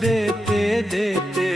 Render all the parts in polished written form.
देते देते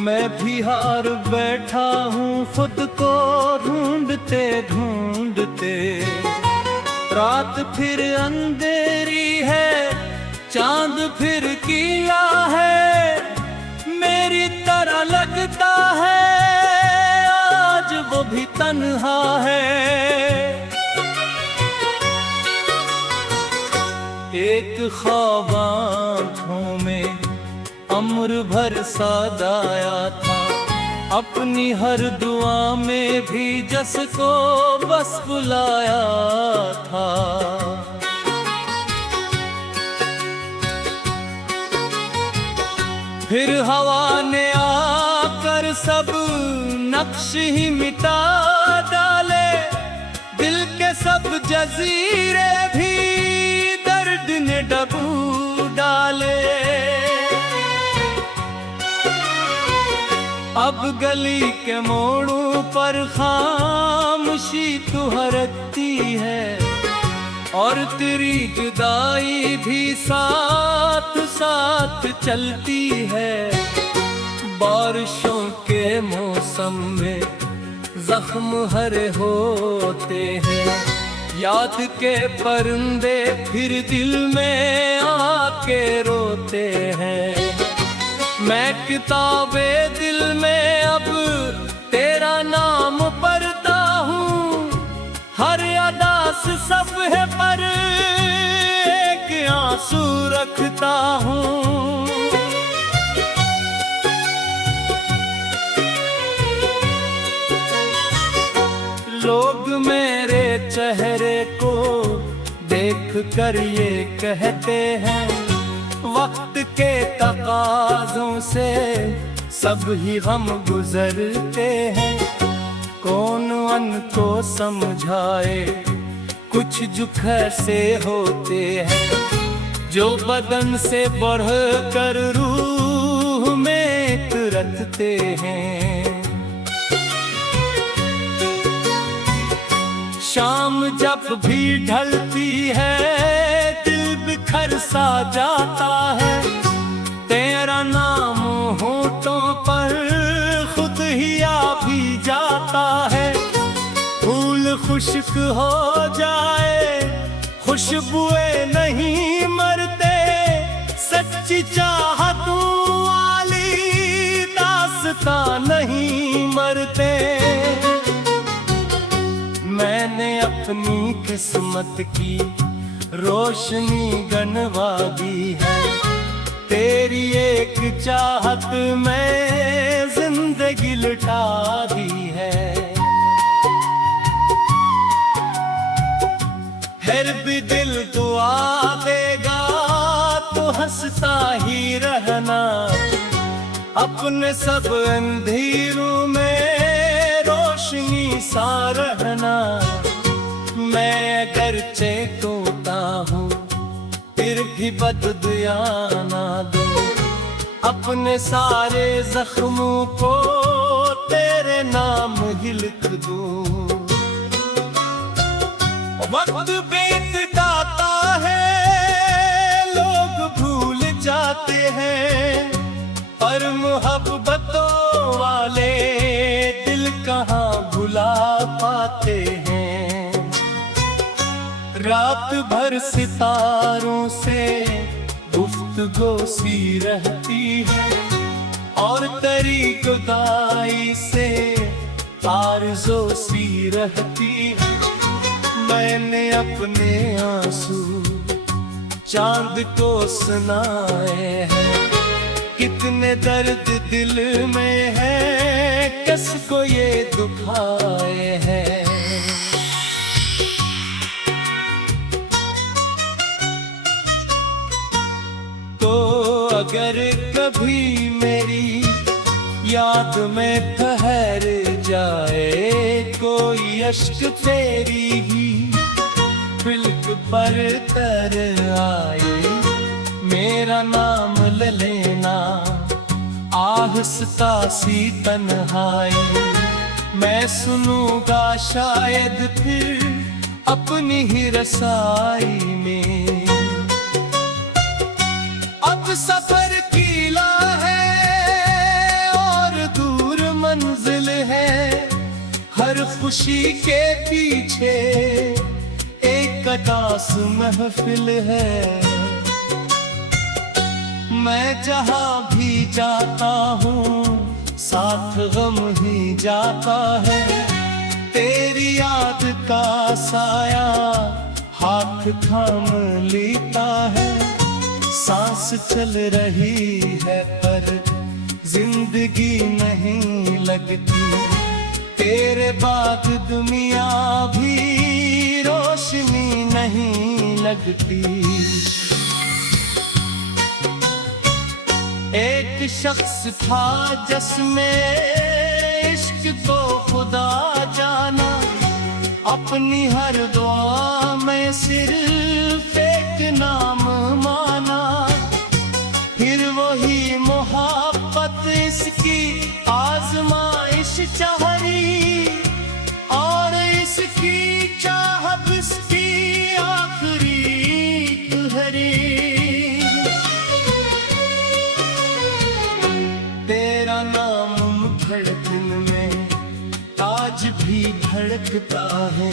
मैं भी हार बैठा हूँ, खुद को ढूंढते ढूंढते। रात फिर अंधेरी है, चांद फिर कीला है, मेरी तरह लगता है आज वो भी तन्हा है। एक ख्वाब आँखों में अम्र भर सदाया था, अपनी हर दुआ में भी जस को बस बुलाया था। फिर हवा ने आकर सब नक्श ही मिटा डाले, दिल के सब जजीरे भी दर्द ने डबू डाले। अब गली के मोड़ों पर खामोशी तुहरती है, और तेरी जुदाई भी साथ साथ चलती है। बारिशों के मौसम में जख्म हरे होते हैं, याद के परिंदे फिर दिल में आके रोते हैं। मैं किताबे दिल में अब तेरा नाम पढ़ता हूँ, हर अदा से सब है पर एक आंसू रखता हूँ। लोग मेरे चेहरे को देख कर ये कहते हैं, वक्त के तकाज़ों से सब ही हम गुजरते हैं। कौन अन को समझाए कुछ जुख ऐसे होते हैं, जो बदन से बढ़ कर रूह में उतरते हैं। शाम जब भी ढलती है दिल बिखर सा जाता है, तेरा नाम होठों पर खुद ही आ भी जाता है। फूल खुश्क हो जाए खुशबुएं नहीं मरते, सच्ची चाहतों वाली दास्तां नहीं मरते। मैंने अपनी किस्मत की रोशनी गनवा दी है, तेरी एक चाहत में जिंदगी लुटा दी है। फिर भी दिल दुआ देगा तो हंसता ही रहना, अपने सब अंधेरों में रोशनी सा रहना। मैं अगरचे टूटा हूँ फिर भी बददुआ ना दूँ, अपने सारे जख्मों को तेरे नाम ही लिख दूँ। वक्त बीत जाता है लोग भूल जाते हैं, पर मोहब्बतों वाले दिल कहाँ भुला पाते हैं। रात भर सितारों से गुफ्तगू सी रहती है, और तेरी जुदाई से आरज़ू सी रहती है। मैंने अपने आंसू चांद को सुनाए हैं, कितने दर्द दिल में है किसको ये दुखाए हैं। तो अगर कभी मेरी याद में ठहर जाए कोई अश्क तेरी ही बिल्क पर तर आए, मेरा नाम ले लेना आहस्ता सी तन्हाई। मैं सुनूंगा शायद फिर अपनी ही रसाई में। अब सफर खुशी के पीछे एक अदास महफिल है। मैं जहाँ भी जाता हूँ साथ गम ही जाता है। तेरी याद का साया हाथ थाम लेता है। सांस चल रही है पर जिंदगी नहीं लगती। तेरे बाद दुनिया भी रोशनी नहीं लगती। एक शख्स था जिसमें इश्क को खुदा जाना। अपनी हर दुआ में सिर्फ एक नाम माना। फिर वही मोहब्बत इसकी आजमाइश चाहरी और इसकी चाहत इसकी आखिरी तुहरी। तेरा नाम धड़कन में आज भी धड़कता है।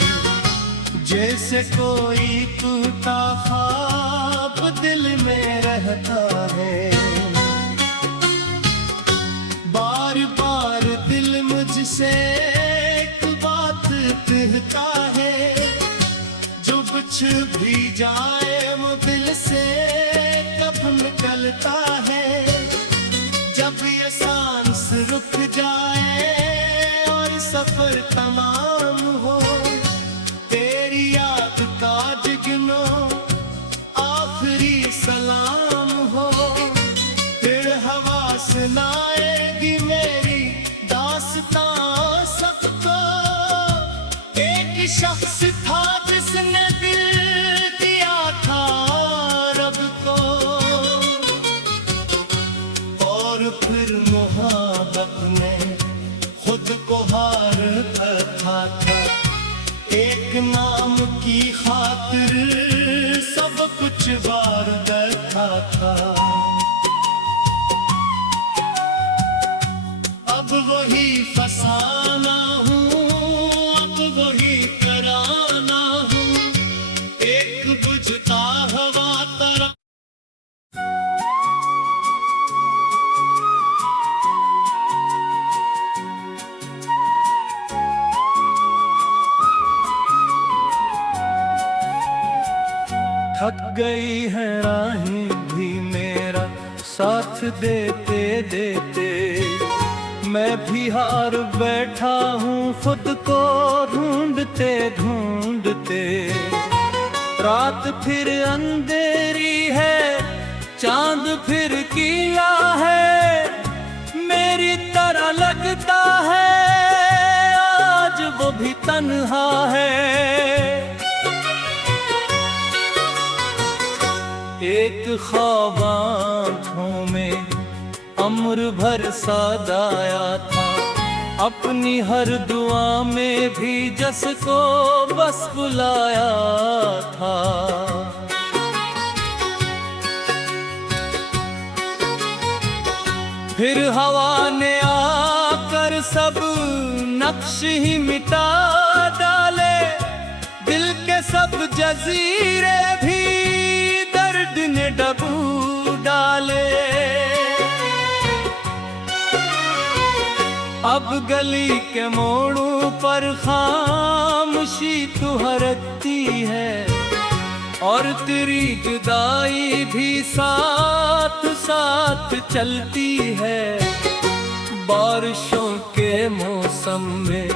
जैसे कोई टूटा ख्वाब दिल में रहता है। बार बार दिल मुझसे एक बात कहता है। जो कुछ भी जाए वो दिल से कब निकलता है। जब ये सांस रुक जाए और सफर तमाम हो। तेरी याद का जिगनो आखिरी सलाम हो। फिर हवा सुनाएगी मेरी दास्तां सबको। एक शख्स था जिसने दिल दिया था रब को। और फिर मोहब्बत में खुद को हार रखा था। एक नाम की खातिर सब कुछ वार देखा था। अब वही फसाना हूँ, अब वही कराना हूँ। एक बुझता हवा तरफ थक गई है राहें भी मेरा साथ देते देते। मैं भी हार बैठा हूँ खुद को ढूंढते ढूंढते। रात फिर अंधेरी है चांद फिर किया है। मेरी तरह लगता है आज वो भी तन्हा है। एक ख्वाब आँखों में अम्र भर सदाया था। अपनी हर दुआ में भी जस को बस बुलाया था। फिर हवा ने आकर सब नक्श ही मिटा डाले। दिल के सब जजीरे भी दर्द ने डबू डाले। अब गली के मोड़ों पर खामोशी तुहरती है। और तेरी जुदाई भी साथ साथ चलती है। बारिशों के मौसम में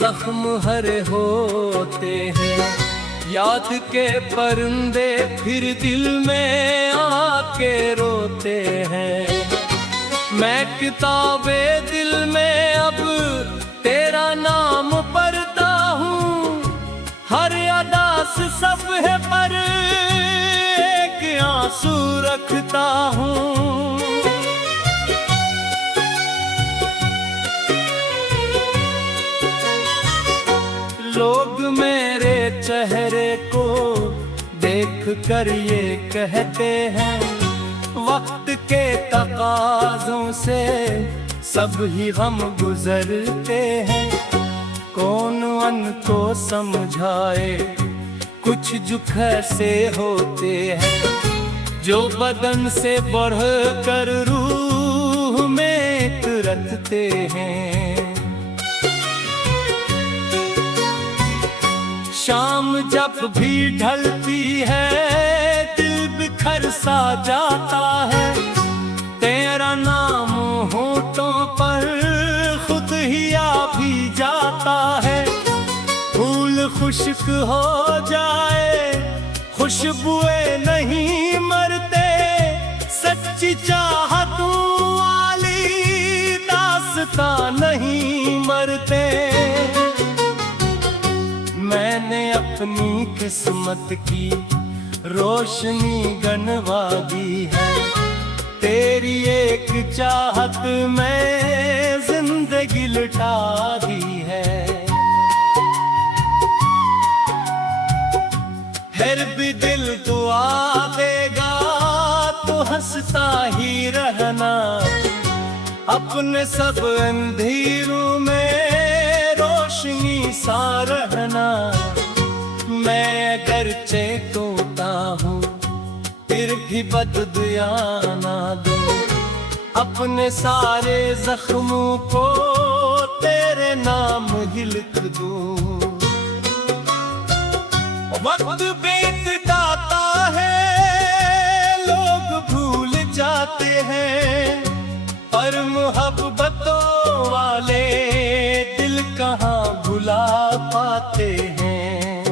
जख्म हरे होते हैं। याद के परिंदे फिर दिल में आके रोते हैं। मैं किताबे दिल में अब तेरा नाम पढ़ता हूँ। हर अदा से सब है पर एक आंसू रखता हूँ। लोग मेरे चेहरे को देख कर ये कहते हैं। वक्त के तकाज़ों से सब ही हम गुजरते हैं। कौन मन को समझाए, कुछ दुख ऐसे होते हैं जो बदन से बढ़ कर रूह में उतरते हैं। शाम जब भी ढलती है दिल बिखर सा जाता है, तेरा नाम होठों पर खुद ही आ भी जाता है। फूल खुश्क हो जाए खुशबुएं नहीं मरते, सच्ची चाहतों वाली दास्तां नहीं मरते। मैंने अपनी किस्मत की रोशनी गनवा दी है, तेरी एक चाहत में जिंदगी लुटा दी है। फिर भी दिल दुआ देगा तो हंसता ही रहना, अपने सब अंधेरों में रोशनी सा रहना। मैं अगरचे टूटा हूँ फिर भी बददुआ ना दूं, अपने सारे जख्मों को तेरे नाम ही लिख दूं। वक्त बीत जाता है लोग भूल जाते हैं, पर मोहब्बतों वाले दिल कहाँ भुला पाते हैं।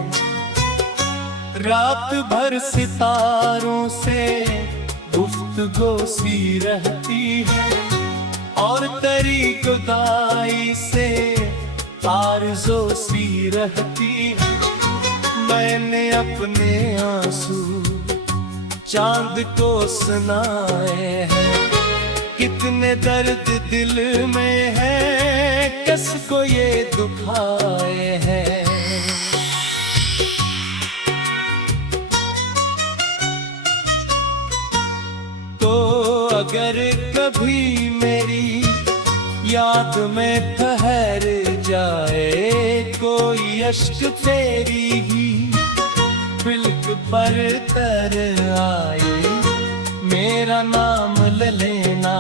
रात भर सितारों से गुफ्तगू सी रहती है, और तेरी जुदाई से आरज़ू सी रहती है। मैंने अपने आंसू चांद को सुनाए हैं, कितने दर्द दिल में है किसको ये दुखाए हैं। तो अगर कभी मेरी याद में ठहर जाए कोई अश्क तेरी ही बिल्क पर तर आए, मेरा नाम ले लेना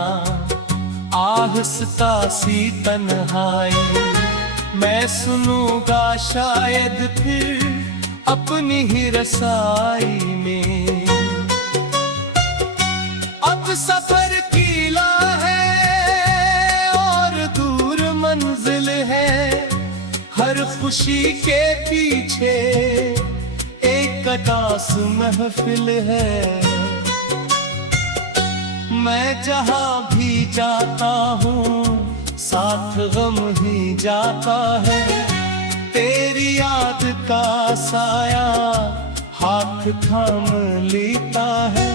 आहस्ता सी तन्हाई। मैं सुनूंगा शायद फिर अपनी ही रसाई में। अब सफर कीला है और दूर मंजिल है, हर खुशी के पीछे एक उदास महफिल है। मैं जहाँ भी जाता हूँ साथ गम ही जाता है, तेरी याद का साया हाथ थाम लेता है।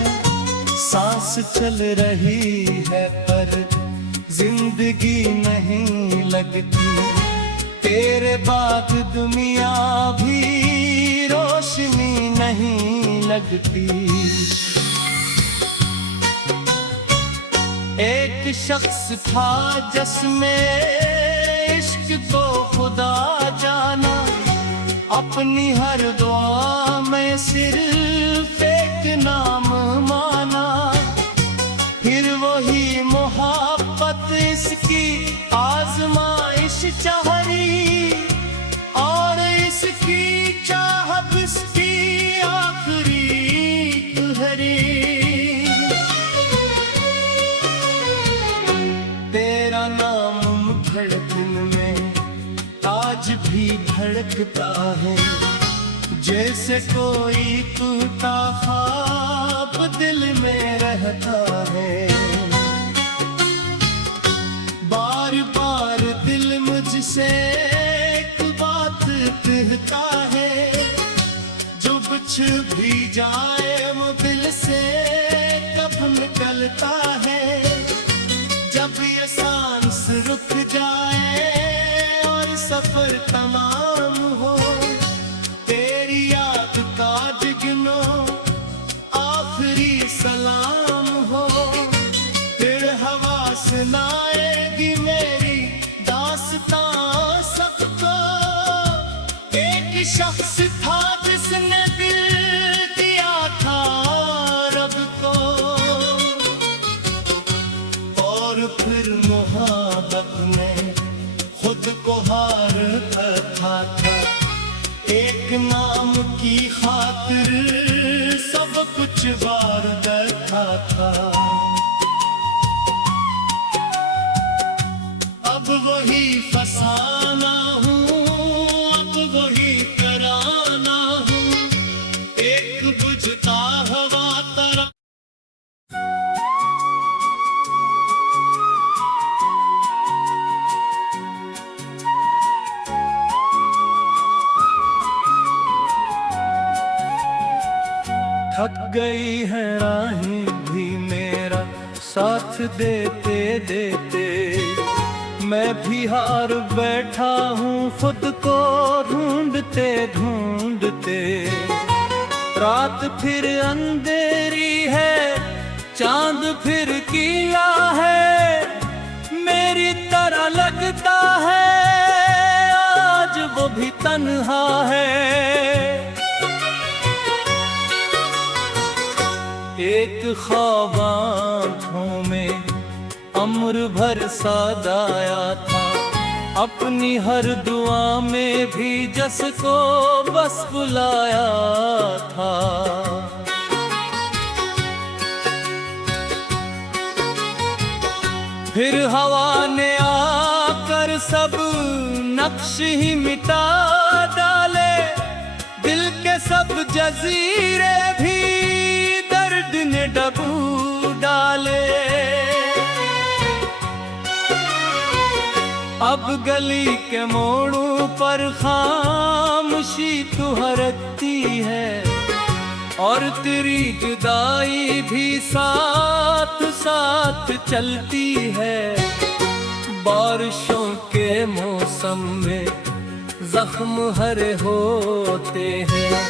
सांस चल रही है पर जिंदगी नहीं लगती, तेरे बाद दुनिया भी रोशनी नहीं लगती। एक शख्स था जिसमें इश्क को खुदा जाना, अपनी हर दुआ में सिर्फ एक नाम माना। फिर वही मोहब्बत इसकी आजमाइश चाहरी, और इसकी चाहत इसकी आखिरी तुहरी। तेरा नाम धड़कन में आज भी धड़कता है, जैसे कोई टूटा ख्वाब दिल में रहता है। बार बार दिल मुझसे एक बात कहता है, जो कुछ भी जाए वो दिल से कब निकलता है। जब ये सांस रुक जाए और सफर तमाम हो, तेरी याद का दिगनो आखिरी सलाम हो। फिर हवा सुनाएगी मेरी दास्तां सबको। फिर मोहब्बत में खुद को हार रखा था। एक नाम की खातिर सब कुछ वार देखा था। अब वही फसाना हूँ, अब वही कराना हूँ, एक बुझता हवा तरफ। थक गई है राहें भी मेरा साथ देते देते, मैं भी हार बैठा हूँ खुद को ढूंढते ढूंढते। रात फिर अंधेरी है, चांद फिर किया है, मेरी तरह लगता है आज वो भी तन्हा है। एक ख्वाब आँखों में अम्र भर सदाया था, अपनी हर दुआ में भी जस को बस बुलाया था। फिर हवा ने आकर सब नक्श ही मिटा डाले, दिल के सब जजीरे भी दर्द ने डबू डाले। अब गली के मोड़ों पर खामोशी तुहरती है, और तेरी जुदाई भी साथ साथ चलती है। बारिशों के मौसम में जख्म हरे होते हैं,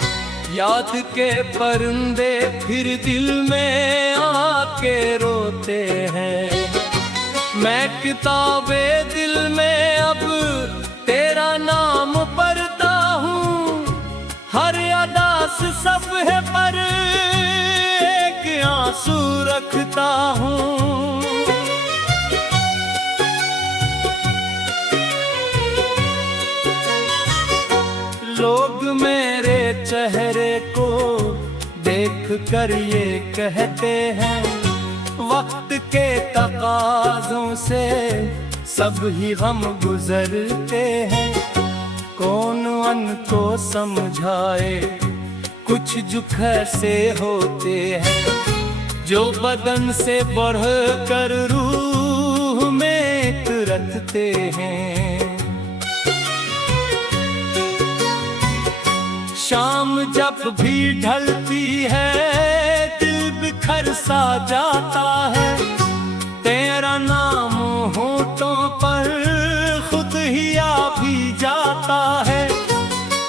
याद के परिंदे फिर दिल में आके रोते हैं। मैं किताबे दिल में अब तेरा नाम पढ़ता हूँ, हर अदा से सब है पर एक आंसू रखता हूँ। लोग मेरे चेहरे को देख कर ये कहते हैं, वक्त के तकाज़ों से सब ही हम गुजरते हैं। कौन अन को समझाए कुछ जो कैसे होते हैं, जो बदन से बढ़ कर रूह में उतरते हैं। शाम जब भी ढलती है दिल बिखर सा जाता है, तेरा नाम होठों पर खुद ही आ भी जाता है।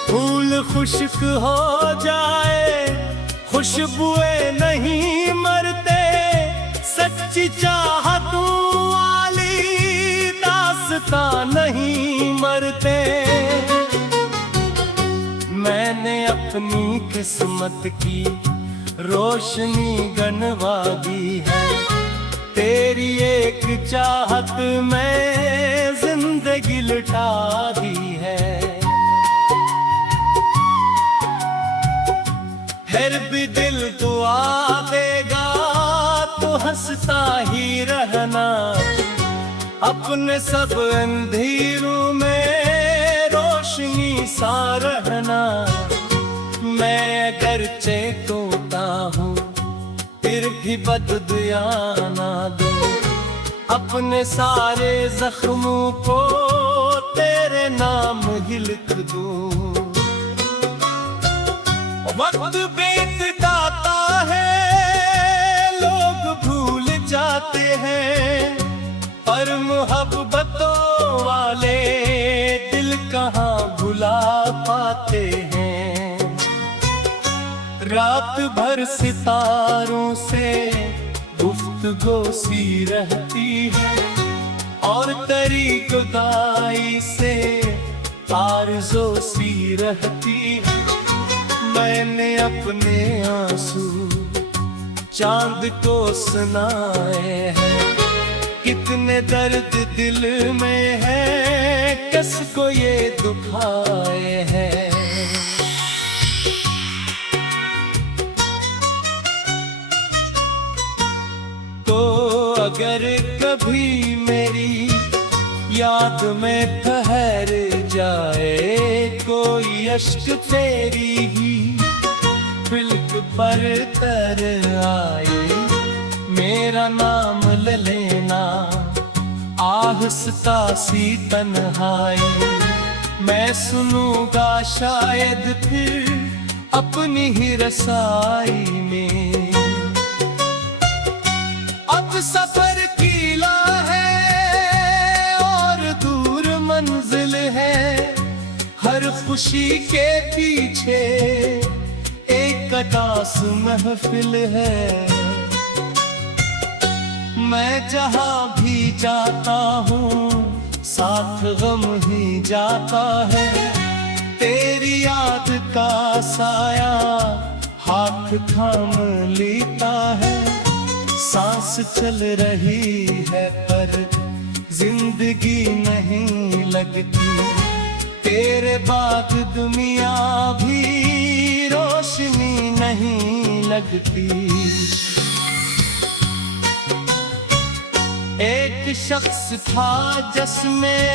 फूल खुश्क हो जाए खुशबुएं नहीं मरते, सच्ची चाहतों वाली दास्तां नहीं मरते। मैंने अपनी किस्मत की रोशनी गनवा दी है, तेरी एक चाहत में जिंदगी लुटा दी है। फिर भी दिल दुआ देगा तो हंसता ही रहना, अपने सब अंधेरों में रोशनी सा रहना। मैं अगरचे तोता हूँ फिर भी बददुआ ना दूँ, अपने सारे जख्मों को तेरे नाम ही लिख दूँ। वक्त बीत जाता है लोग भूल जाते हैं, पर मोहब्बतों वाले दिल कहाँ भुला पाते हैं। रात भर सितारों से गुफ्तगू सी रहती है, और तेरी जुदाई से आरज़ू सी रहती है। मैंने अपने आंसू चांद को सुनाए हैं, कितने दर्द दिल में है, किसको ये दुखाए हैं। तो अगर कभी मेरी याद में ठहर जाए कोई अश्क तेरी ही बिल्क पर तर आए, मेरा नाम ले लेना आहस्ता सी तन्हाई। मैं सुनूंगा शायद फिर अपनी ही रसाई में। अब सफर कीला है और दूर मंजिल है, हर खुशी के पीछे एक अदास महफिल है। मैं जहाँ भी जाता हूँ साथ गम ही जाता है, तेरी याद का साया हाथ थाम लेता है। सांस चल रही है पर जिंदगी नहीं लगती, तेरे बाद दुनिया भी रोशनी नहीं लगती। एक शख्स था जिसमें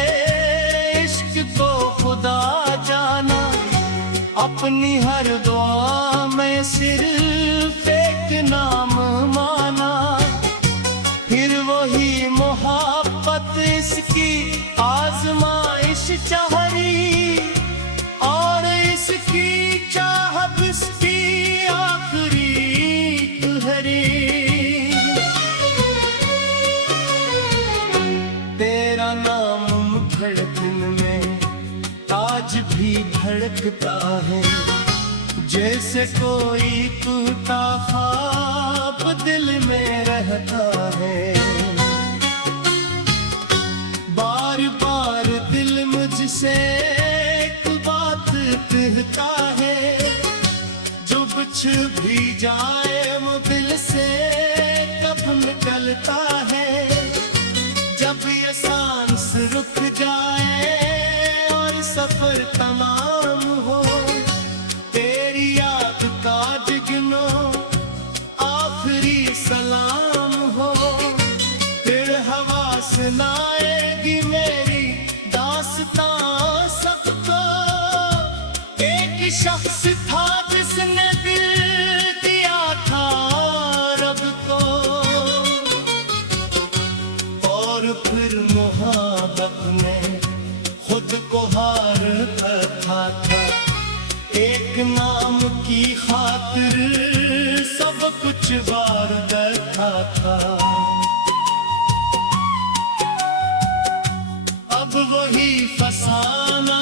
इश्क को खुदा जाना, अपनी हर दुआ में सिर्फ एक नाम माना। फिर वही मोहब्बत इसकी आजमाइश चाहरी, और इसकी चाहत इसकी आखिरी तुहरी। तेरा नाम धड़कन में आज भी धड़कता है, जैसे कोई टूटा ख्वाब दिल में रहता है। बार बार दिल मुझसे एक बात कहता है, जो कुछ भी जाए वो दिल से कब निकलता है। जब ये सांस रुक जाए और सफर तमाम हो, तेरी याद का दिगनो आखिरी सलाम हो। फिर हवा सुनाएगी मेरी दास्तां सबको। एक शख्स था जिसने दिल दिया था रब को, और फिर मोहब्बत में खुद को हार बैठा था। एक नाम की खातिर सब कुछ वार बैठा था। अब वही फसाना